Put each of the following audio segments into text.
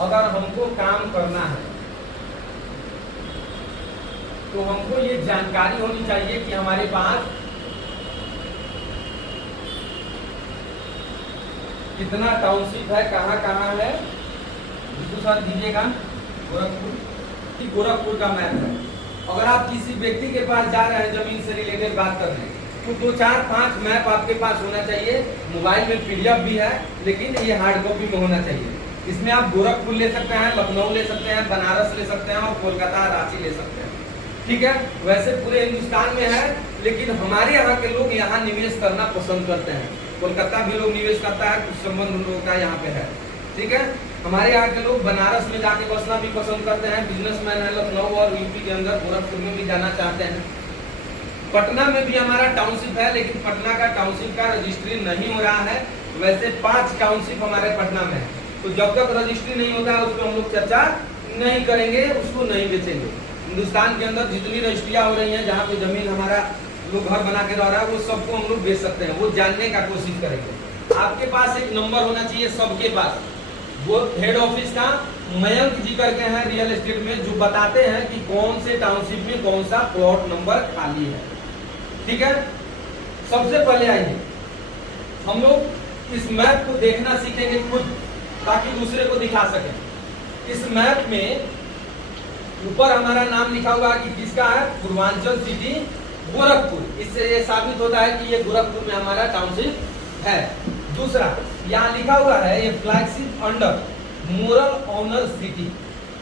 अगर हमको काम करना है तो हमको ये जानकारी होनी चाहिए कि हमारे पास कितना टाउनशिप है, कहाँ कहाँ है। सर दीजिएगा गोरखपुर का मैप है। अगर आप किसी व्यक्ति के पास जा रहे हैं जमीन से रिलेटेड बात करने, तो 2 4 5 मैप आपके पास होना चाहिए। मोबाइल में पीडीएफ भी है, लेकिन ये हार्ड कॉपी में होना चाहिए। इसमें आप गोरखपुर ले सकते हैं, लखनऊ ले सकते हैं, बनारस ले सकते हैं और कोलकाता, रांची ले सकते हैं। ठीक है, वैसे पूरे हिंदुस्तान में है, लेकिन हमारे यहाँ के लोग यहाँ निवेश करना पसंद करते हैं। कोलकाता भी लोग निवेश करता है, कुछ संबंध उन लोगों का यहाँ पे है। ठीक है, हमारे यहाँ के लोग बनारस में जाके बसना भी पसंद करते हैं। बिजनेसमैन है लखनऊ और यूपी के अंदर गोरखपुर में भी जाना चाहते हैं। पटना में भी हमारा टाउनशिप है, लेकिन पटना का टाउनशिप का रजिस्ट्री नहीं हो रहा है। वैसे 5 टाउनशिप हमारे पटना में है, तो जब तक रजिस्ट्री नहीं होता है उस पर हम लोग चर्चा नहीं करेंगे, उसको नहीं बेचेंगे। हिंदुस्तान के अंदर जितनी रजिस्ट्रियाँ हो रही हैं जहाँ पे जमीन हमारा लोग घर बना के रह रहा है, वो सबको हम लोग बेच सकते हैं। वो जानने का कोशिश करेंगे। आपके पास एक नंबर होना चाहिए सबके पास, वो हेड ऑफिस का मयंक जी करके हैं रियल एस्टेट में, जो बताते हैं कि कौन से टाउनशिप में कौन सा प्लॉट नंबर खाली है। ठीक है, सबसे पहले आइए हम लोग इस मैप को देखना सीखेंगे खुद, ताकि दूसरे को दिखा सकें। इस मैप में ऊपर हमारा नाम लिखा हुआ है कि किसका है, पूर्वांचल सिटी गोरखपुर। इससे ये साबित होता है कि ये गोरखपुर में हमारा टाउनशिप है। दूसरा, यहाँ लिखा हुआ है ये flagship under moral honour city.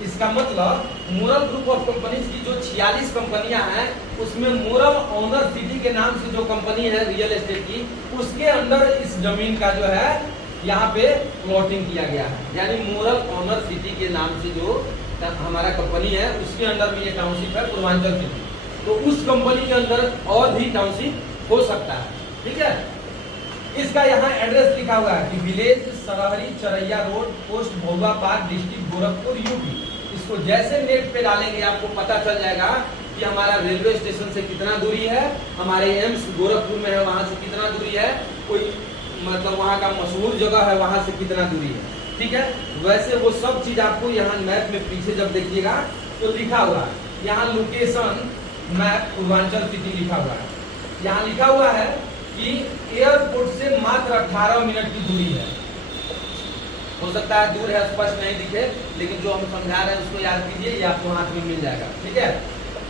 इसका मतलब मोरल ग्रुप ऑफ कंपनीज की जो 46 कंपनियां हैं, उसमें मोरल ऑनर सिटी के नाम से जो कंपनी है रियल एस्टेट की, उसके अंडर इस जमीन का जो है यहाँ पे प्लॉटिंग किया गया है। यानी मोरल ऑनर सिटी के नाम से जो हमारा कंपनी है, उसके अंडर में ये टाउनशिप है पूर्वांचल सिटी। तो उस कंपनी के अंदर और भी टाउनशिप हो सकता है। ठीक है, इसका यहाँ एड्रेस लिखा हुआ है कि village Sarhari Charaiya road, post भोगा पार्क, डिस्ट्रिक्ट गोरखपुर, यूपी। इसको जैसे नेट पे डालेंगे आपको पता चल जाएगा कि हमारा रेलवे स्टेशन से कितना दूरी है, हमारे एम्स गोरखपुर में है वहां से कितना दूरी है, कोई मतलब वहाँ का मशहूर जगह है वहां से कितना दूरी है। ठीक है, वैसे वो सब चीज आपको यहाँ मैप में पीछे जब देखिएगा तो लिखा हुआ है। यहाँ लोकेशन मैप पूर्वांचल सिटी लिखा हुआ है। यहाँ लिखा हुआ है कि एयरपोर्ट से मात्र 18 मिनट की दूरी है। हो सकता है दूर है, स्पष्ट नहीं दिखे, लेकिन जो हम समझा रहे हैं उसको याद कीजिए, ये आपको हाथ में मिल जाएगा। ठीक है,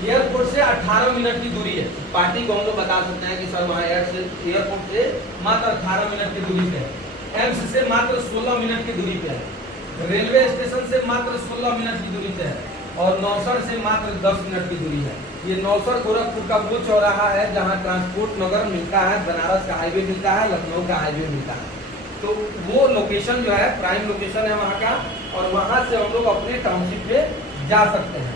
एयरपोर्ट से 18 मिनट की दूरी है। पार्टी को हम लोग बता सकते हैं कि सर वहाँ एयरपोर्ट से मात्र 18 मिनट की दूरी पे है। एम्स से मात्र 16 मिनट की दूरी पे है। रेलवे स्टेशन से मात्र 16 मिनट की दूरी पे है। और नौसर से मात्र 10 मिनट की दूरी है। ये नौसर गोरखपुर का वो चौराहा है जहाँ ट्रांसपोर्ट नगर मिलता है, बनारस का हाईवे मिलता है, लखनऊ का हाईवे मिलता है। तो वो लोकेशन जो है प्राइम लोकेशन है वहाँ का, और वहाँ से हम लोग अपने टाउनशिप में जा सकते हैं।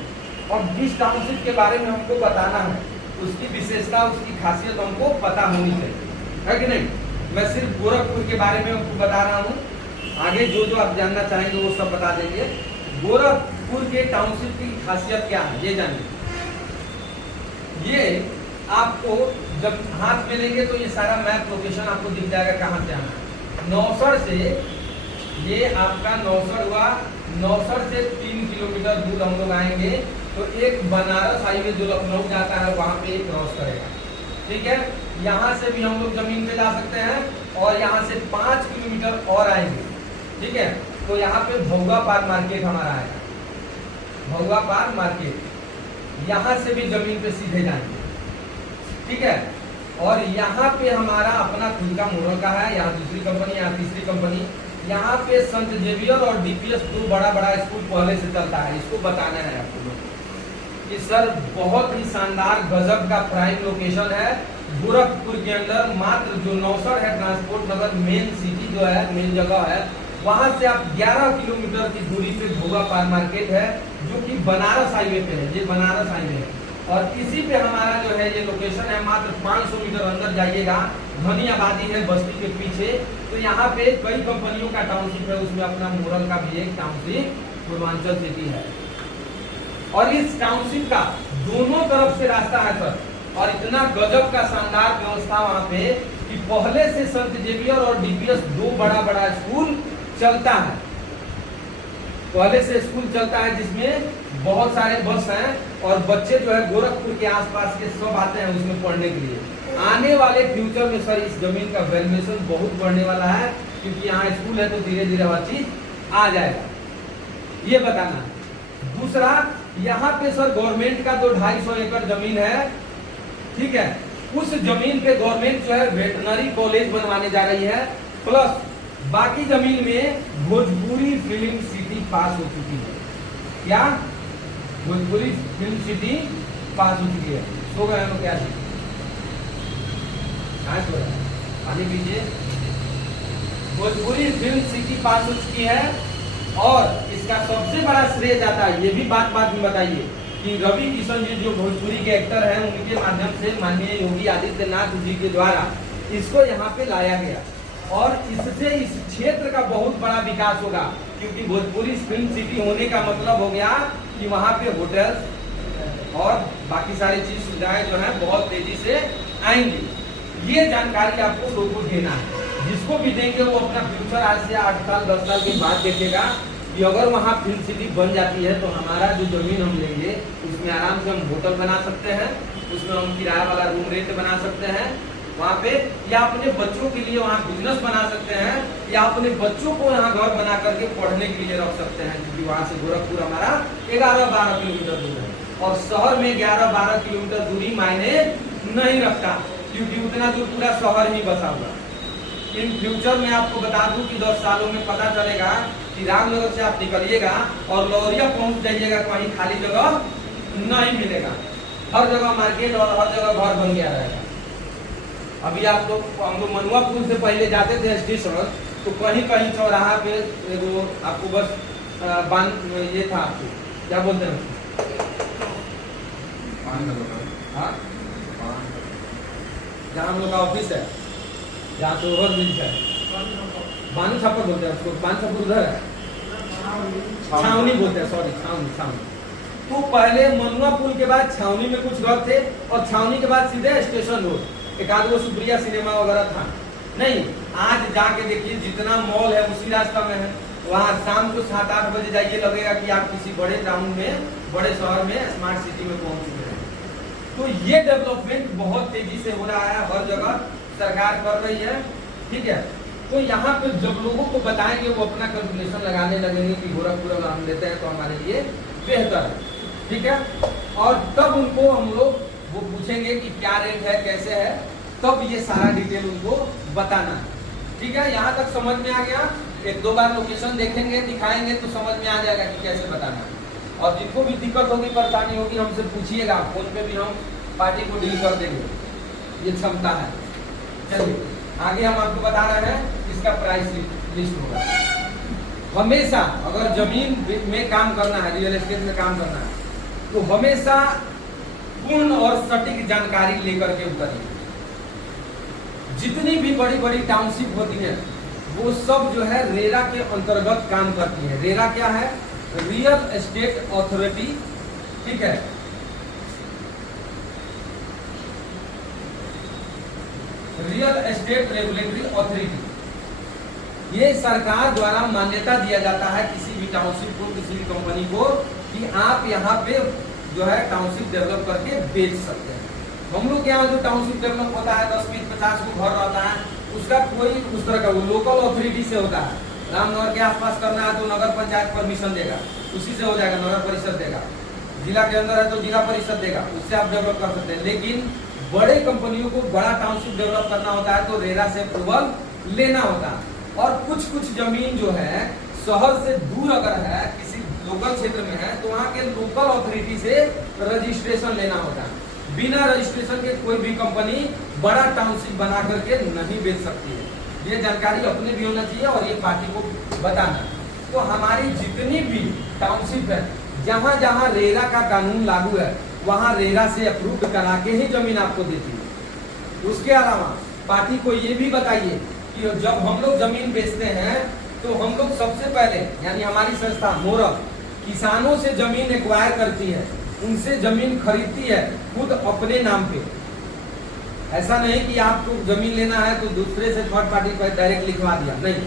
और जिस टाउनशिप के बारे में हमको बताना है उसकी विशेषता, उसकी खासियत हमको पता होनी चाहिए, है कि नहीं। मैं सिर्फ गोरखपुर के बारे में आपको बता रहा हूँ, आगे जो जो आप जानना चाहेंगे वो सब बता देंगे। गोरखपुर के टाउनशिप की खासियत क्या है ये जानिए। ये आपको जब हाथ में लेंगे तो ये सारा मैप लोकेशन आपको दिख जाएगा कहाँ से आना है। नौसर से, ये आपका नौसर हुआ, नौसर से 3 किलोमीटर दूर हम लोग आएंगे तो एक बनारस हाईवे जो लखनऊ जाता है वहाँ पे क्रॉस करेगा। ठीक है, यहाँ से भी हम लोग जमीन पे जा सकते हैं और यहाँ से 5 किलोमीटर और आएंगे। ठीक है, तो यहाँ पे भोगा पार मार्केट हमारा आएगा। भोगा पार मार्केट, यहाँ से भी जमीन पे सीधे जाएंगे। ठीक है, और यहाँ पे हमारा अपना खुद का मोरल का है, यहाँ दूसरी कंपनी, यहाँ तीसरी कंपनी। यहाँ पे संत जेवियर और डीपीएस 2 बड़ा स्कूल पहले से चलता है। इसको बताना है आपको लोग कि सर बहुत ही शानदार गजब का प्राइम लोकेशन है गोरखपुर के अंदर। मात्र जो नौसर है ट्रांसपोर्ट नगर मेन सिटी जो है, मेन जगह है, वहां से आप 11 किलोमीटर की दूरी पे भोगा पार मार्केट है, जो कि बनारस हाईवे पे है। ये बनारस हाईवे है और इसी पे हमारा जो है ये लोकेशन है। मात्र 500 मीटर अंदर जाइएगा, घनी आबादी है बस्ती के पीछे, तो यहाँ पे कई कंपनियों का टाउनशिप है, उसमें अपना मोरल का भी एक टाउनशिप पूर्वांचल सिटी है। और इस टाउनशिप का दोनों तरफ से रास्ता है सर, और इतना गजब का शानदार व्यवस्था वहाँ पे कि पहले से संत जेवियर और डीपीएस 2 बड़ा स्कूल चलता है। पहले से स्कूल चलता है जिसमें बहुत सारे बस हैं और बच्चे जो है गोरखपुर के आसपास के सब आते हैं उसमें पढ़ने के लिए। आने वाले फ्यूचर में सर इस जमीन का वैल्यूएशन बहुत बढ़ने वाला है, क्योंकि यहाँ स्कूल है तो धीरे धीरे हर चीज आ जाएगा, ये बताना। दूसरा, यहाँ पे सर गवर्नमेंट का तो 250 एकड़ जमीन है, ठीक है। उस जमीन पे गवर्नमेंट जो है वेटनरी कॉलेज बनवाने जा रही है, प्लस बाकी जमीन में भोजपुरी फिल्म सिटी पास हो चुकी है। क्या भोजपुरी फिल्म सिटी पास हो चुकी है? सो गए हम क्या पानी पीजिए। भोजपुरी फिल्म सिटी पास हो चुकी है और इसका सबसे बड़ा श्रेय जाता है, ये भी बात में बताइए कि रवि किशन जी जो भोजपुरी के एक्टर हैं, उनके माध्यम से माननीय योगी आदित्यनाथ जी के द्वारा इसको यहाँ पे लाया गया और इससे इस क्षेत्र का बहुत बड़ा विकास होगा, क्योंकि भोजपुरी फिल्म सिटी होने का मतलब हो गया कि वहाँ पे होटल और बाकी सारी चीज सुविधाएं जो है बहुत तेजी से आएंगी। ये जानकारी आपको लोगों को देना है, जिसको भी देंगे वो अपना फ्यूचर आज से 8 साल 10 साल के बाद देखेगा कि अगर वहाँ फिल्म सिटी बन जाती है तो हमारा जो जमीन हम लेंगे उसमें आराम से हम होटल बना सकते हैं, उसमें हम किराया वाला रूम रेंट बना सकते हैं वहाँ पे, या अपने बच्चों के लिए वहाँ बिजनेस बना सकते हैं, या अपने बच्चों को यहाँ घर बना करके पढ़ने के लिए रख सकते हैं, क्योंकि वहाँ से गोरखपुर हमारा 11-12 किलोमीटर दूर है और शहर में 11-12 किलोमीटर दूरी मायने नहीं रखता, क्योंकि उतना दूर पूरा शहर ही बसा हुआ। इन फ्यूचर में आपको बता दूं कि 10 सालों में पता चलेगा कि रामनगर से आप निकलिएगा और लौरिया पहुंच जाइएगा, कहीं खाली जगह नहीं मिलेगा, हर जगह मार्केट और हर जगह घर बन गया रहेगा। अभी आप लोग हम लोग मनुआ पुल से पहले जाते थे स्टेशन, तो कहीं कहीं चौराहा पे वो आपको बस ये था, आपको क्या बोलते हैं हाँ, जहाँ हम लोग का ऑफिस है, जहाँ से ओवर ब्रिज है, बानू छापर बोलते हैं उसको, बानू छापर उधर है, छावनी बोलते हैं, सॉरी छावनी। तो पहले मनुआ पुल के बाद छावनी में कुछ घर थे और छावनी के बाद सीधे स्टेशन रोड, एक आध वो सुप्रिया सिनेमा वगैरह था नहीं। आज जाके देखिए जितना मॉल है उसी रास्ता में है, वहाँ शाम को 7-8 बजे जाइए, लगेगा कि आप किसी बड़े टाउन में, बड़े शहर में, स्मार्ट सिटी में पहुंच चुके हैं। तो ये डेवलपमेंट बहुत तेजी से हो रहा है, हर जगह सरकार कर रही है, ठीक है। तो यहाँ पे जब लोगों को बताएंगे वो अपना कैलकुलेशन लगाने लगेंगे कि गोरखपुर अगर हम लेते हैं तो हमारे लिए बेहतर है, ठीक है। और तब उनको हम लोग वो पूछेंगे कि क्या रेट है, कैसे है, तब ये सारा डिटेल उनको बताना है, ठीक है। यहाँ तक समझ में आ गया? 1-2 बार लोकेशन देखेंगे, दिखाएंगे तो समझ में आ जाएगा कि कैसे बताना है। और जिनको भी दिक्कत होगी, परेशानी होगी, हमसे पूछिएगा, फोन पे भी हम पार्टी को डील कर देंगे, ये क्षमता है। चलिए आगे हम आपको बता रहे हैं इसका प्राइस लिस्ट होगा। हमेशा अगर जमीन में काम करना है, रियल एस्टेट में काम करना है, तो हमेशा पूर्ण और सटीक जानकारी लेकर के उतरिए। जितनी भी बड़ी बड़ी टाउनशिप होती है वो सब जो है रेरा के अंतर्गत काम करती है। रेरा क्या है? रियल एस्टेट अथॉरिटी, ठीक है। रियल एस्टेट रेगुलेटरी अथॉरिटी, ये सरकार द्वारा मान्यता दिया जाता है किसी भी टाउनशिप को, किसी भी कंपनी को, कि आप यहाँ पे जो है टाउनशिप डेवलप करके बेच सकते हैं। हम लोग यहाँ जो टाउनशिप डेवलप होता है 10-20-50 को घर रहता है, उसका कोई उस तरह का वो लोकल अथॉरिटी से होता है। रामनगर के आसपास करना है तो नगर पंचायत परमिशन देगा, उसी से हो जाएगा, नगर परिषद देगा। जिला के अंदर है तो जिला परिषद देगा, उससे आप डेवलप कर सकते हैं। लेकिन बड़े कंपनियों को बड़ा टाउनशिप डेवलप करना होता है तो रेरा से अप्रूवल लेना होता है। और कुछ जमीन जो है शहर से दूर अगर है, किसी लोकल क्षेत्र में है, तो वहाँ के लोकल अथॉरिटी से रजिस्ट्रेशन लेना होता है। बिना रजिस्ट्रेशन के कोई भी कंपनी बड़ा टाउनशिप बना करके नहीं बेच सकती है। ये जानकारी अपने भी होना चाहिए और ये पार्टी को बताना। तो हमारी जितनी भी टाउनशिप है, जहाँ जहाँ रेरा का कानून लागू है, वहाँ रेरा से अप्रूव करा के ही जमीन आपको देती है। उसके अलावा पार्टी को ये भी बताइए कि जब हम लोग जमीन बेचते हैं तो हम लोग सबसे पहले, यानी हमारी संस्था मोरब, किसानों से जमीन एक्वायर करती है, उनसे जमीन खरीदती है खुद अपने नाम पे। ऐसा नहीं कि आपको जमीन लेना है तो दूसरे से थर्ड पार्टी पर डायरेक्ट लिखवा दिया, नहीं।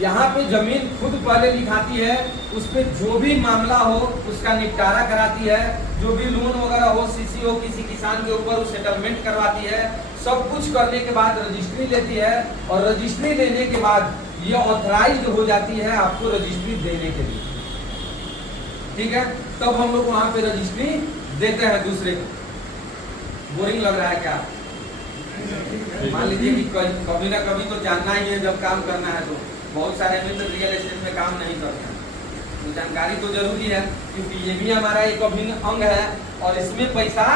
यहाँ पे जमीन खुद पहले लिखाती है, उस पे जो भी मामला हो उसका निपटारा कराती है, जो भी लोन वगैरह हो, सीसी हो किसी किसान के ऊपर, वो सेटलमेंट करवाती है। सब कुछ करने के बाद रजिस्ट्री लेती है, और रजिस्ट्री लेने के बाद ये ऑथराइज्ड हो जाती है आपको रजिस्ट्री देने के लिए। ठीक है, तब हम लोग वहां पे रजिस्ट्री देते हैं दूसरे को। बोरिंग लग रहा है क्या? मान लीजिए कि कभी ना कभी तो जानना ही है, जब काम करना है तो बहुत सारे मित्र रियल एस्टेट में काम नहीं करते हैं, तो जानकारी तो जरूरी है, क्योंकि ये भी हमारा एक अभिन्न अंग है और इसमें पैसा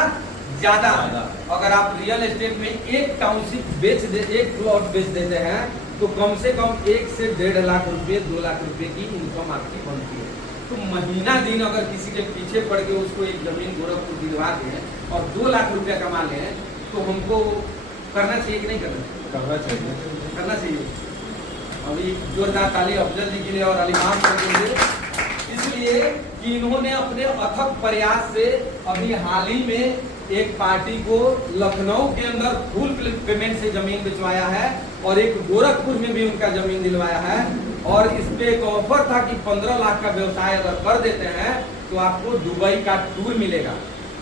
ज्यादा है। अगर आप रियल एस्टेट में एक टाउनशिप एक प्लॉट बेच देते हैं तो कम से कम 1 से 1.5 लाख रुपए 2 लाख रुपए की इनकम आपकी बनती है। तो महीना दिन अगर किसी के पीछे पड़ के उसको एक जमीन गोरखपुर दिलवा दें और 2 लाख रुपया कमा लें, तो हमको करना चाहिए कि नहीं करना चाहिए? करना चाहिए। अभी जोरदार ताली अफजल जी के लिए और अलीमान सर के लिए, इसलिए कि इन्होंने अपने अथक प्रयास से अभी हाल ही में एक पार्टी को लखनऊ के अंदर फुल पेमेंट से जमीन बिचवाया है, और एक गोरखपुर में भी उनका जमीन दिलवाया है। और इस पे एक ऑफर था कि 15 लाख का व्यवसाय अगर कर देते हैं तो आपको दुबई का टूर मिलेगा।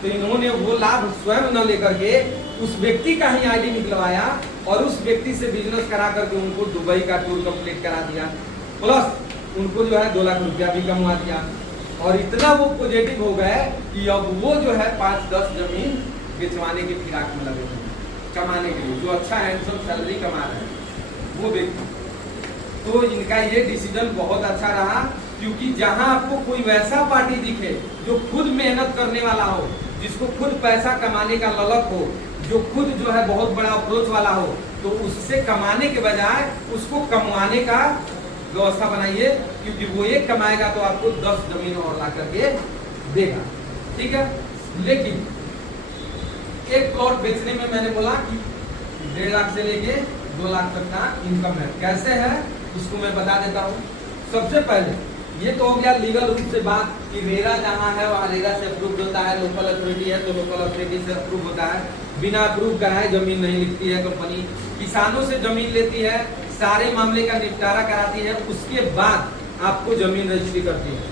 तो इन्होंने वो लाभ स्वयं न लेकर के उस व्यक्ति का ही आईडी निकलवाया और उस व्यक्ति से बिजनेस करा करके उनको दुबई का टूर कंप्लीट करा दिया, प्लस उनको जो है 2 लाख रुपया भी कमवा दिया। और इतना वो पॉजिटिव हो गए कि अब वो जो है 5-10 जमीन बेचवाने के फिराक में लगे हैं कमाने के लिए, जो अच्छा हैंडसम सैलरी कमा रहे हैं वो व्यक्ति। तो इनका ये डिसीजन बहुत अच्छा रहा, क्योंकि जहां आपको कोई वैसा पार्टी दिखे जो खुद मेहनत करने वाला हो, जिसको खुद पैसा कमाने का ललक हो, जो खुद जो है बहुत बड़ा अप्रोच वाला हो, तो उससे कमाने के बजाय उसको कमाने का व्यवस्था बनाइए, क्योंकि वो एक कमाएगा तो आपको 10 जमीन और ला करके देगा। ठीक है, लेकिन एक प्लॉट बेचने में मैंने बोला कि 1.5 लाख से लेके 2 लाख तक का इनकम है। कैसे है उसको मैं बता देता हूँ। सबसे पहले ये तो हो गया लीगल रूप से बात कि रेरा जहाँ है वहाँ रेरा से अप्रूव होता है, लोकल अथॉरिटी है तो लोकल अथॉरिटी से अप्रूव होता है। बिना अप्रूव कराए जमीन नहीं लिखती है कंपनी, किसानों से जमीन लेती है, सारे मामले का निपटारा कराती है, उसके बाद आपको जमीन रजिस्ट्री करती है।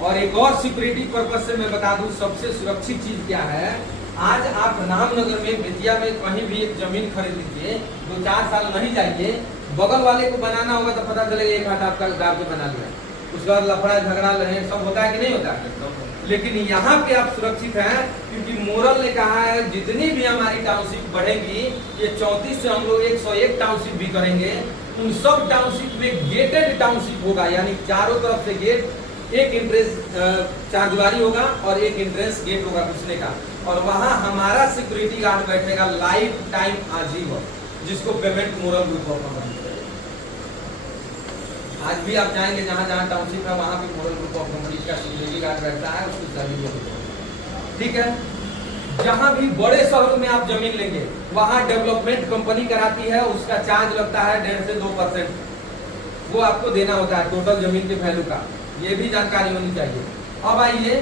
और एक और सिक्योरिटी पर्पज से मैं बता दूं, सबसे सुरक्षित चीज क्या है, आज आप रामनगर में बेतिया में कहीं भी एक जमीन खरीद लीजिए, 2-4 साल नहीं जाइए, बगल वाले को बनाना होगा तो पता चलेगा एक हाथ आपका दाब के बना लिया, उसके बाद लफड़ा झगड़ा रहे सब होता है कि नहीं होता है। लेकिन यहाँ पे आप सुरक्षित हैं, क्योंकि मोरल ने कहा है जितनी भी हमारी टाउनशिप बढ़ेगी, ये 34 से हम लोग 101 टाउनशिप भी करेंगे, उन सब टाउनशिप में गेटेड टाउनशिप होगा, यानी चारों तरफ से गेट, एक एंट्रेंस चारदीवारी होगा और एक एंट्रेंस गेट होगा घुसने का, और वहाँ हमारा सिक्योरिटी गार्ड बैठेगा लाइफ टाइम आजीवन, जिसको payment moral group of company. आज भी आप जाएंगे जहाँ जहाँ टाउनशिप है वहाँ भी मोरल ग्रुप ऑफ कंपनी का सिक्योरिटी गार्ड बैठता है, उसकी सर्विस। ठीक है, जहाँ भी बड़े शहरों में आप जमीन लेंगे वहाँ डेवलपमेंट कंपनी कराती है, उसका चार्ज लगता है 1.5 से 2%, वो आपको देना होता है टोटल जमीन के वैल्यू का, ये भी जानकारी होनी चाहिए। अब आइए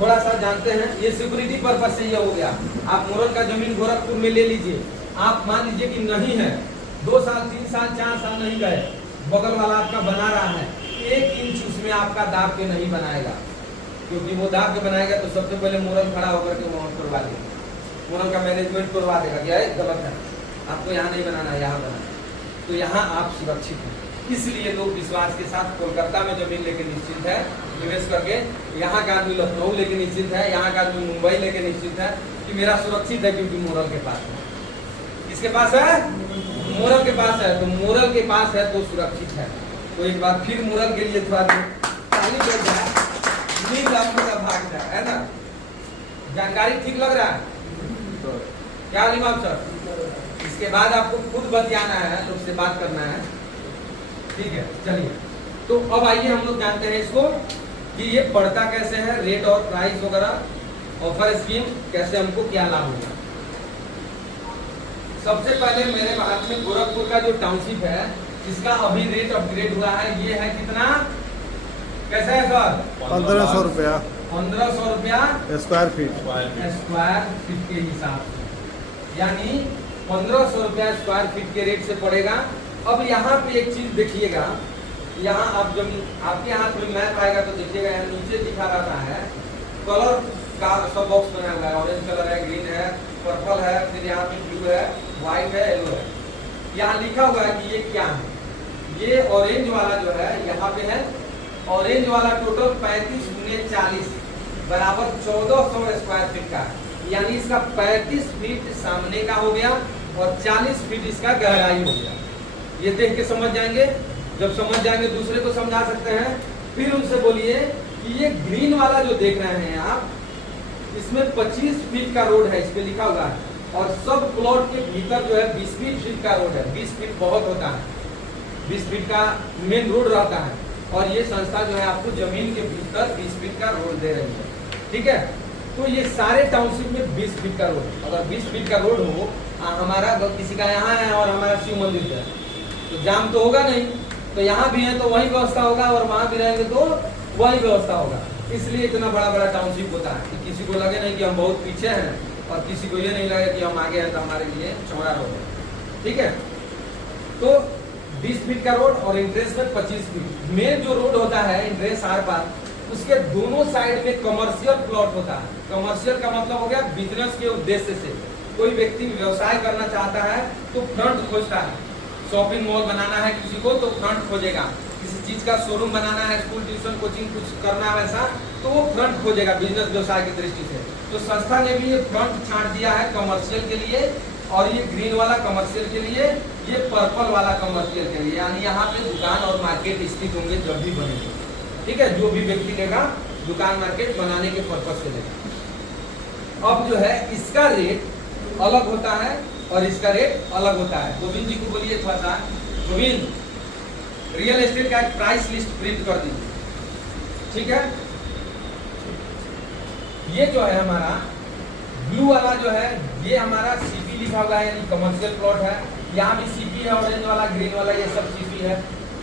थोड़ा सा जानते हैं, ये सिक्योरिटी पर्पज से ये हो गया। आप मोरल का जमीन गोरखपुर में ले लीजिए, आप मान लीजिए कि नहीं है, 2 साल 3 साल 4 साल नहीं गए, बगल वाला आपका बना रहा है, 1 इंच उसमें आपका दाब के नहीं बनाएगा, क्योंकि वो दाब के बनाएगा तो सबसे पहले मोरल खड़ा होकर के वहाँ करवा देगा, मोरल का मैनेजमेंट करवा देगा कि गलत है, आपको यहाँ नहीं बनाना है, यहाँ बनाना। तो यहाँ आप सुरक्षित हैं, इसलिए लोग विश्वास के साथ कोलकाता में जमीन लेके निश्चित है निवेश करके, यहाँ का आदमी लखनऊ लेके निश्चित है, यहाँ का आदमी मुंबई लेके निश्चित है कि मेरा सुरक्षित है, क्योंकि मोरल के पास है। किसके पास है? मोरल के पास है। तो मोरल के पास है तो सुरक्षित है। तो एक बार फिर मोरल के लिए थोड़ा ताली बज जाए, नींद आपको भाग जाए, है ना? जानकारी ठीक लग रहा है क्या इमाम सर? इसके बाद आपको खुद बतियाना है, लोग से बात करना है, ठीक है? चलिए, तो अब आइए हम लोग जानते हैं इसको कि ये पड़ता कैसे है, रेट और प्राइस वगैरह, ऑफर स्कीम कैसे, हमको क्या लाभ होगा। सबसे पहले मेरे हाथ में गोरखपुर का जो टाउनशिप है, इसका अभी रेट अपग्रेड हुआ है, ये है कितना, कैसा है सर? 1500 रुपया, 1500 रुपया स्क्वायर फीट के हिसाब से, यानी 1500 रुपया स्क्वायर फीट के रेट से पड़ेगा। अब यहाँ पे एक चीज देखिएगा यहाँ आप जब आपके हाथ में मैप आएगा तो देखिएगा यहाँ नीचे दिखा रहता है कलर का सब बॉक्स बना हुआ है। ऑरेंज कलर है, ग्रीन है, पर्पल है, फिर यहाँ पे ब्लू है, व्हाइट है, येलो है। यहाँ लिखा हुआ है कि ये क्या है। ये ऑरेंज वाला जो है यहाँ पे है, ऑरेंज वाला टोटल 35 × 40 बराबर 1400 स्क्वायर फीट का है। यानी इसका 35 फीट सामने का हो गया और 40 फीट इसका गहराई हो गया। ये देख के समझ जाएंगे, जब समझ जाएंगे दूसरे को समझा सकते हैं। फिर उनसे बोलिए कि ये ग्रीन वाला जो देख रहे हैं आप, इसमें 25 फीट का रोड है, इस पे लिखा हुआ है, और सब प्लॉट के भीतर जो है 20 फीट का रोड है। 20 फीट बहुत होता है, 20 फीट का मेन रोड रहता है, और ये संस्था जो है आपको जमीन के भीतर 20 फीट का रोड दे रही है। ठीक है, तो ये सारे टाउनशिप में 20 फीट का रोड, अगर 20 फीट का रोड हो, हमारा किसी का यहाँ है और हमारा शिव मंदिर है, तो जाम तो होगा नहीं। तो यहाँ भी है तो वही व्यवस्था होगा, और वहाँ भी रहेंगे तो वही व्यवस्था होगा। इसलिए इतना बड़ा बड़ा टाउनशिप होता है कि किसी को लगे नहीं कि हम बहुत पीछे हैं, और किसी को ये नहीं लगे कि हम आगे हैं तो हमारे लिए चौड़ा रोड है। ठीक है, तो 20 फीट का रोड और एंट्रेंस में 25 फीट। मेन जो रोड होता है एंट्रेंस आर पार, उसके दोनों साइड में कमर्शियल प्लॉट होता है। कमर्शियल का मतलब हो गया बिजनेस के उद्देश्य से। कोई व्यक्ति व्यवसाय करना चाहता है तो फ्रंट खोजता है। शॉपिंग मॉल बनाना है किसी को तो फ्रंट खोजेगा, किसी चीज का शोरूम बनाना है, स्कूल ट्यूशन कोचिंग कुछ करना है वैसा, तो वो फ्रंट खोजेगा बिजनेस व्यवसाय की दृष्टि से। तो संस्था ने भी ये फ्रंट छांट दिया है कमर्शियल के लिए, और ये ग्रीन वाला कमर्शियल के लिए, ये पर्पल वाला कमर्शियल के लिए। यानी यहाँ पे दुकान और मार्केट स्थित होंगे जब भी बनेंगे। ठीक है, जो भी व्यक्ति लेगा दुकान मार्केट बनाने के पर्पज से लेगा। अब जो है इसका रेट अलग होता है और इसका रेट अलग होता है। गोविंद जी को बोलिए थोड़ा सा, गोविंद रियल एस्टेट का एक प्राइस लिस्ट प्रिंट कर दीजिए। ठीक है, ये जो है हमारा ब्लू वाला जो है, ये हमारा सीपी लिखा हुआ है, यानी कमर्शियल प्लॉट है। यहाँ भी सीपी है, ऑरेंज वाला, ग्रीन वाला, ये सब सीपी है।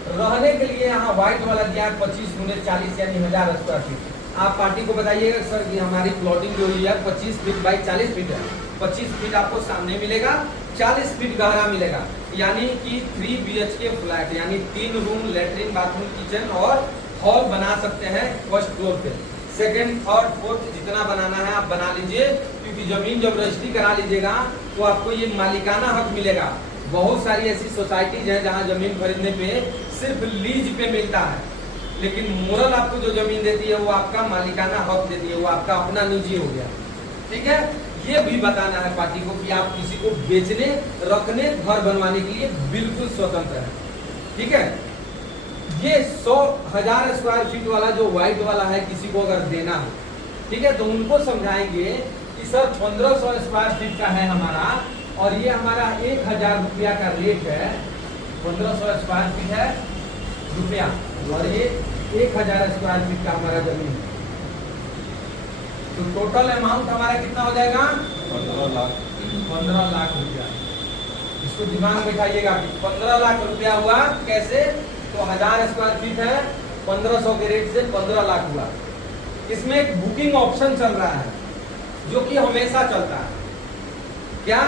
रहने के लिए यहाँ व्हाइट वाला दिया है 25 × 40 यानी 1000 स्क्वायर फीट। आप पार्टी को बताइएगा सर कि हमारी प्लॉटिंग जो हुई है 25 फीट बाई 40 फीट है। 25 फीट आपको सामने मिलेगा, 40 फीट गहरा मिलेगा, यानी कि 3 BHK फ्लैट, यानी 3 रूम, लेटरिन, बाथरूम, किचन और हॉल बना सकते हैं फर्स्ट फ्लोर पे। सेकंड, थर्ड, फोर्थ जितना बनाना है आप बना लीजिए, क्योंकि जमीन जब रजिस्ट्री करा लीजिएगा तो आपको ये मालिकाना हक मिलेगा। बहुत सारी ऐसी सोसाइटीज हैं जहाँ जमीन खरीदने पे सिर्फ लीज पे मिलता है, लेकिन मोरल आपको जो जमीन देती है वो आपका मालिकाना हक देती है, वो आपका अपना निजी हो गया। ठीक है, ये भी बताना है पार्टी को कि आप किसी को बेचने, रखने, घर बनवाने के लिए बिल्कुल स्वतंत्र है। ठीक है, ये 100,000 स्क्वायर फीट वाला जो व्हाइट वाला है, किसी को अगर देना हो, ठीक है, तो उनको समझाएंगे कि सर 1500 स्क्वायर फीट का है हमारा, और ये हमारा 1000 रुपया का रेट है। 1500 स्क्वायर फीट है रुपया, और ये 1000 स्क्वायर फीट का हमारा जमीन है। तो टोटल अमाउंट हमारा कितना हो जाएगा? 15 लाख। 15 लाख रुपया। इसको दिमाग में बिठाइएगा कि 15 लाख रुपया हुआ कैसे? तो 1000 स्क्वायर फीट है, 1500 के रेट से 15 लाख हुआ। इसमें एक बुकिंग ऑप्शन चल रहा है जो कि हमेशा चलता है। क्या?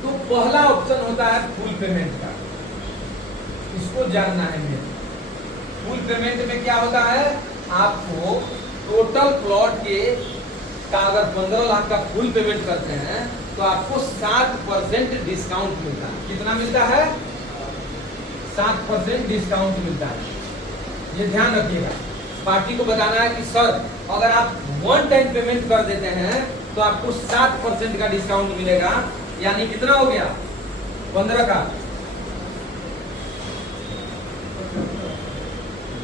तो पहला ऑप्शन होता है फुल पेमेंट का, इसको जानना है मेरे। फुल पेमेंट में क्या होता है? आपको टोटल प्लॉट के का अगर 15 लाख का फुल पेमेंट करते हैं तो आपको 7% डिस्काउंट मिलता है। कितना मिलता है? 7% डिस्काउंट मिलता है। ये ध्यान रखिएगा। पार्टी को बताना है कि सर अगर आप 1 टाइम पेमेंट कर देते हैं तो आपको 7% का डिस्काउंट मिलेगा। यानी कितना हो गया? 15 का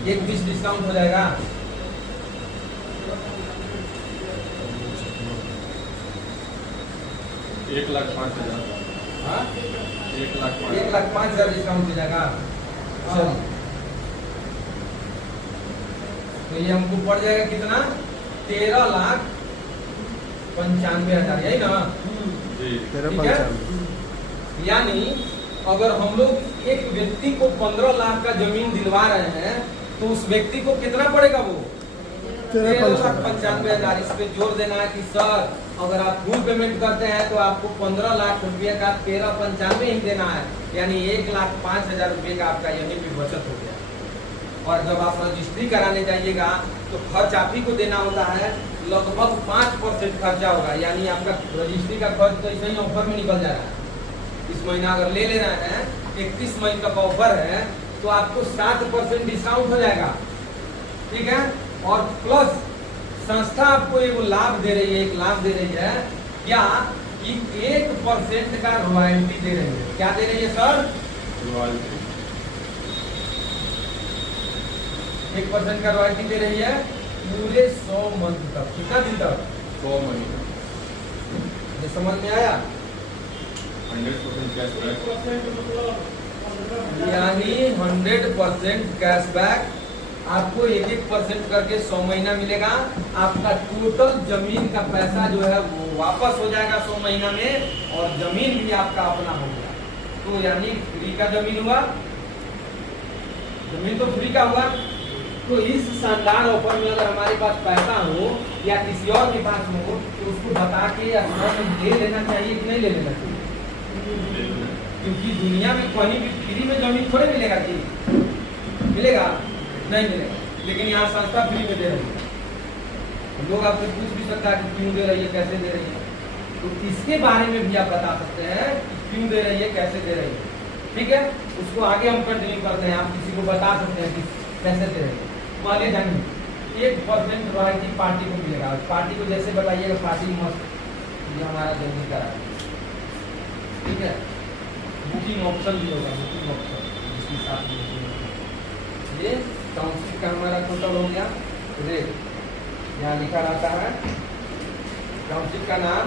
1 डिस्काउंट हो जाएगा। एक 1,05,000। हाँ? 1,05,000 डिस्काउंट हो जाएगा। चलिए, तो ये हमको पड़ जाएगा कितना? 13,95,000, यही ना? जी। 13,95,000। यानी अगर हम लोग एक व्यक्ति को 15 लाख का जमीन दिलवा रहे हैं तो उस व्यक्ति को कितना पड़ेगा? वो 13,95,000। इस पे जोर देना है कि सर अगर आप फुल पेमेंट करते हैं तो आपको 15 लाख रुपये का 13,95,000 ही देना है। यानी 1,05,000 रुपये का आपका यहीं भी बचत हो गया। और जब आप रजिस्ट्री कराने जाइएगा तो खर्च आप ही को देना होता है, लगभग 5% खर्चा होगा। यानी आपका रजिस्ट्री का खर्च तो ऐसे ही ऑफर में निकल जा रहा है। इस महीना अगर ले रहे हैं, 31 मई तक ऑफर है, तो आपको 7% डिस्काउंट हो जाएगा, ठीक है। और प्लस संस्था आपको एक लाभ दे रही है, एक लाभ दे रही है क्या कि 1% का रॉयल्टी दे रही है। क्या दे रही है सर? रॉयल्टी 1% का रॉयल्टी दे रही है पूरे 100 मंथ तक। कितना दिन तक? 100 महीने, ये समझ में आया? 100% कैशबैक, यानी 100% कैशबैक आपको 1% करके 100 महीना मिलेगा। आपका टोटल जमीन का पैसा जो है वो वापस हो जाएगा 100 महीना में, और जमीन भी आपका अपना हो गया। तो यानी फ्री का जमीन हुआ, जमीन तो फ्री का हुआ। तो इस शानदार ऑफर में अगर हमारे पास पैसा हो या किसी और के पास हो तो उसको बता के ले लेना चाहिए कि नहीं ले लेना चाहिए? क्योंकि दुनिया में कहीं भी फ्री में जमीन थोड़े मिलेगा कि मिलेगा? नहीं मिलेगा। लेकिन यहाँ संस्था फ्री में दे रही है। लोग आपसे पूछ भी सकता है कि क्यों दे रही है, कैसे दे रही है, तो इसके बारे में भी आप बता सकते हैं कि क्यों दे रही है, कैसे दे रही है, ठीक है। उसको आगे हम कंटिन्यू करते हैं। आप किसी को बता सकते हैं कि कैसे दे रही है। पहले जानिए 1% रॉयल्टी पार्टी को मिलेगा। पार्टी को जैसे बताइएगा, पार्टी मस्त ये हमारा जमीन का है, ठीक है। बुकिंग ऑप्शन भी होगा, बुकिंग ऑप्शन जिसके साथ ये टाउनशिप का हमारा टोटल हो गया रेट, यहाँ लिखा रहता है टाउनशिप का नाम,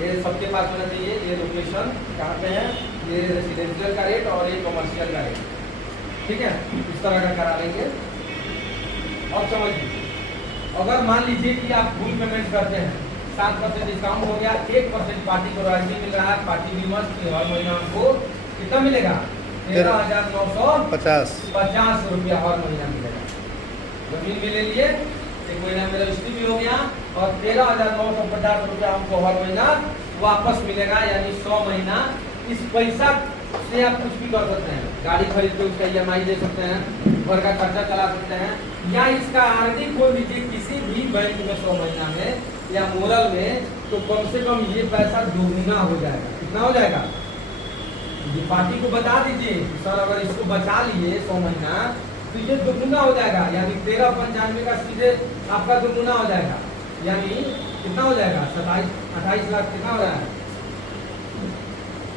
ये सबके पास होना चाहिए। ये लोकेशन कहाँ पे है, ये रेसिडेंशियल का रेट और ये कमर्शियल का रेट, ठीक है। इस तरह का करा लेंगे। अब समझिए, अगर मान लीजिए कि आप फुल पेमेंट करते हैं, 7% डिस्काउंट हो गया, 1% पार्टी को रॉयल्टी मिल रहा है। पार्टी भी मस्त, हर महीना हमको कितना मिलेगा? 13,950 रुपया हर महीना मिलेगा। जमीन भी ले लिए, एक महीना में रजिस्ट्री भी हो गया, और 13,950 रुपया हमको हर महीना वापस मिलेगा। यानी 100 महीना इस पैसा से आप कुछ भी कर सकते हैं। गाड़ी खरीद के उसका EMI दे सकते हैं, घर का खर्चा चला सकते हैं, या इसका RD खोल लीजिए किसी भी बैंक में 100 महीना में या मोरल में, तो कम से कम ये पैसा दोगुना हो जाएगा। कितना हो जाएगा? ये पार्टी को बता दीजिए सर, अगर इसको बचा लिए 100 महीना तो ये दोगुना हो जाएगा। यानी 13,95 का सीधे आपका दोगुना हो जाएगा। यानी कितना हो जाएगा? 28 लाख। कितना हो रहा है?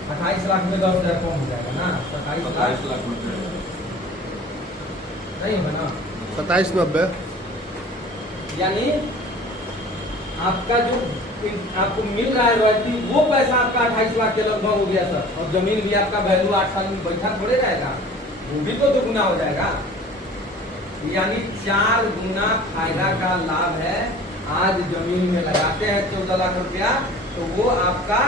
28 लाख में 10,000 कम हो जाएगा ना। 27 लाख नहीं होगा ना? 2790। यानी आपका जो आपको मिल रहा है रॉयल्टी, वो पैसा आपका 28 लाख के लगभग हो गया सर। और जमीन भी आपका वैल्यू 8 साल में बैठा थोड़े रहेगा, वो भी तो दुगुना हो जाएगा। यानी 4 गुना फायदा का लाभ है। आज जमीन में लगाते हैं 14 लाख रुपया, तो वो आपका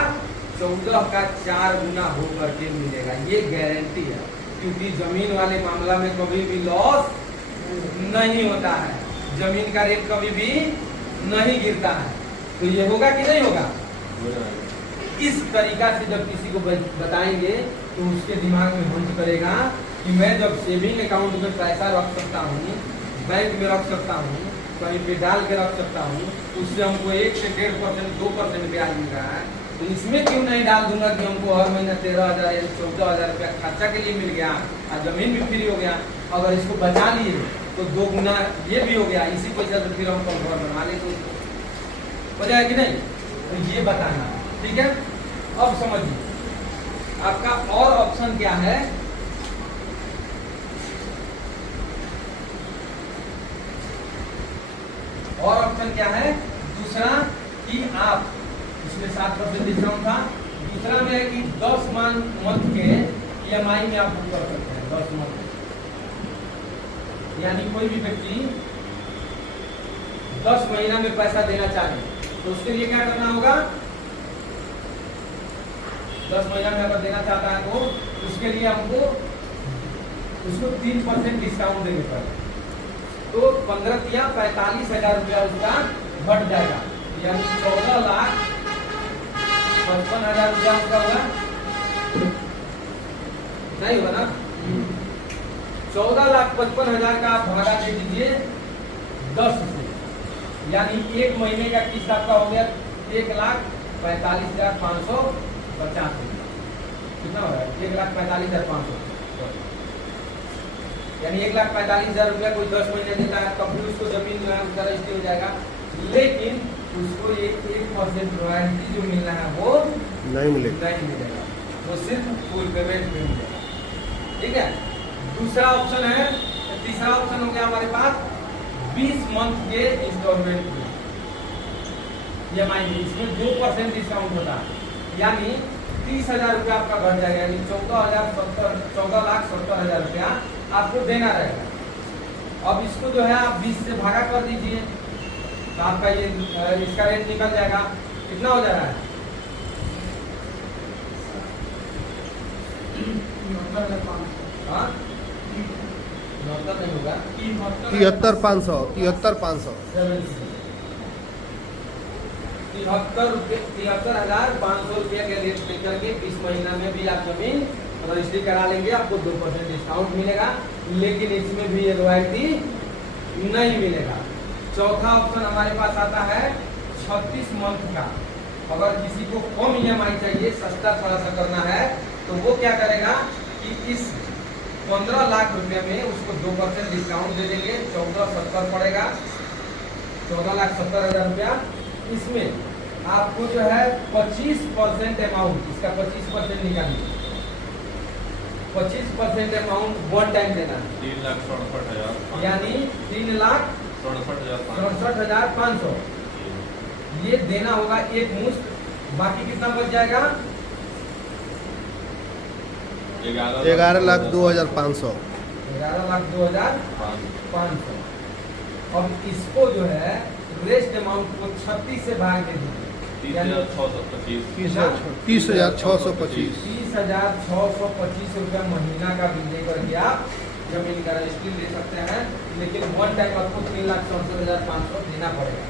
14 का 4 गुना हो करके मिलेगा। ये गारंटी है, क्योंकि जमीन वाले मामला में कभी भी लॉस नहीं होता है, जमीन का रेट कभी भी नहीं गिरता है। तो ये होगा कि नहीं होगा? इस तरीका से जब किसी को बताएंगे तो उसके दिमाग में हंस करेगा कि मैं जब सेविंग अकाउंट में पैसा रख सकता हूँ, बैंक में रख सकता हूँ, कहीं पे डाल के रख सकता हूँ, उससे हमको 1 से 1.5%, 2% ब्याज मिल रहा है, तो इसमें क्यों नहीं डाल दूंगा कि हमको हर महीना 13,000 या 14,000 रुपया खर्चा के लिए मिल गया और जमीन भी फ्री हो गया। अगर इसको बचा लिए तो 2 गुना ये भी हो गया, इसी पैसा से फिर हम घर बना ले तो हो जाएगा कि नहीं? तो ये बताना, ठीक है। अब समझिए आपका और ऑप्शन क्या है। और ऑप्शन क्या है? दूसरा कि आप इसमें 7% डिस्काउंट था। दूसरा में है कि 10 मंथ के EMI में आप बुक कर सकते हैं। 10 मंथ यानी कोई भी व्यक्ति 10 महीना में पैसा देना चाहे तो उसके लिए क्या करना होगा? 10 महीना में अगर देना चाहता है तो उसके लिए हमको उसको 3% डिस्काउंट देने पर तो 15 या 45,000 रुपया उसका घट जाएगा। यानी 14,55,000 रुपया उसका होगा, नहीं होगा ना? 14,55,000 का आप भाड़ा दे दीजिए 10 से, यानी एक महीने का किस्त आपका हो गया 1,45,550 रुपया। कितना हो रहा है? 1,45,500, यानी 1,45,000 रुपया कोई 10 महीने देता है, तब भी उसको जमीन जो है उसका रजिस्ट्री हो जाएगा, लेकिन उसको ये 1% रॉयल्टी जो मिलना है वो नहीं मिलेगा। नहीं मिलेगा, वो सिर्फ फुल पेमेंट में मिलेगा। ठीक है, दूसरा ऑप्शन है, तीसरा ऑप्शन हो गया हमारे पास 20 मंथ के इंस्टॉलमेंट में EMI में, इसमें 2% डिस्काउंट होता है, यानी 30,000 रुपया आपका बढ़ जाएगा, यानी 14,70,000 रुपया आपको देना रहेगा। अब इसको जो है आप 20 से भागा कर दीजिए, तो आपका ये इसका रेट निकल जाएगा। कितना हो जा रहा है? 69,500। हाँ, 69 नहीं होगा, 73,500 73,500 73,500 रुपया के रेट पे करके 20 महीना में भी आप जमीन रजिस्ट्री करा लेंगे, आपको 2% डिस्काउंट मिलेगा, लेकिन इसमें भी ये रॉयल्टी नहीं मिलेगा। चौथा ऑप्शन हमारे पास आता है 36 मंथ का। अगर किसी को कम EMI चाहिए, सस्ता थोड़ा सा करना है, तो वो क्या करेगा कि इस 15 लाख रुपए में उसको 2% डिस्काउंट दे देंगे, 14,70 पड़ेगा, 14,70,000 रुपया। इसमें आपको जो है 25% अमाउंट, इसका 25% निकालिए, 25% अमाउंट वन टाइम देना है, 3,67,000, यानी 3,67,500 ये देना होगा एक मुश्त। बाकी कितना बच जाएगा? 11,02,500 11,02,500। अब इसको जो है रेस्ट अमाउंट को 36 से भाग दे दीजिए, 30,625, 30,625 30,625 रुपया महीना का बिल दे करके आप जमीन का रजिस्ट्री ले सकते हैं, लेकिन वन टाइम आपको 3,64,500 देना पड़ेगा,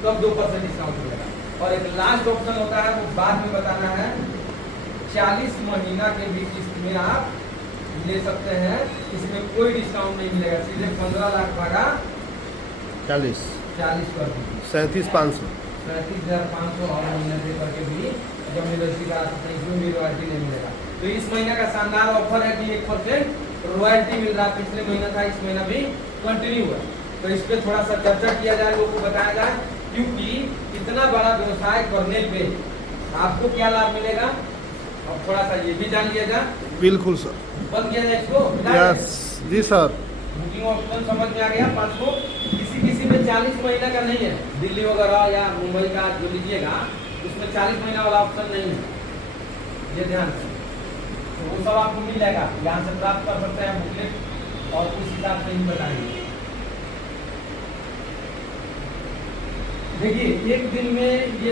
तो अब 2% डिस्काउंट मिलेगा। और एक लास्ट ऑप्शन होता है, वो बाद में बताना है, 40 महीना के भी किस्त में आप ले सकते हैं, इसमें कोई डिस्काउंट नहीं मिलेगा, सीधे 15 लाख भागा 40 40 कर दीजिए, 37,500 37,500 और महीने दे करके भी जमीन रजिस्ट्री करा सकते हैं, इसमें भी रॉयल्टी नहीं मिलेगा। तो इस महीने का शानदार ऑफर है कि 1% रॉयल्टी मिल रहा है, पिछले महीना था, इस महीना भी कंटिन्यू है। तो इस पे थोड़ा सा चर्चा किया जाए, लोगों को बताया जाए, क्योंकि इतना बड़ा व्यवसाय करने पे आपको क्या लाभ मिलेगा, अब थोड़ा सा ये भी जान लिया जाए। बिल्कुल सर। बंद किया जाए इसको, यस जी सर। बुकिंग ऑप्शन समझ में आ गया। पासपोर्ट किसी में 40 महीना का नहीं है, दिल्ली वगैरह या मुंबई का जो लीजिएगा उसमें 40 महीना वाला ऑप्शन नहीं है, ये ध्यान से। तो वो सब आपको मिल जाएगा, यहाँ से प्राप्त कर सकते हैं बुकलेट, और उस हिसाब से ही बताएंगे। देखिए एक दिन में ये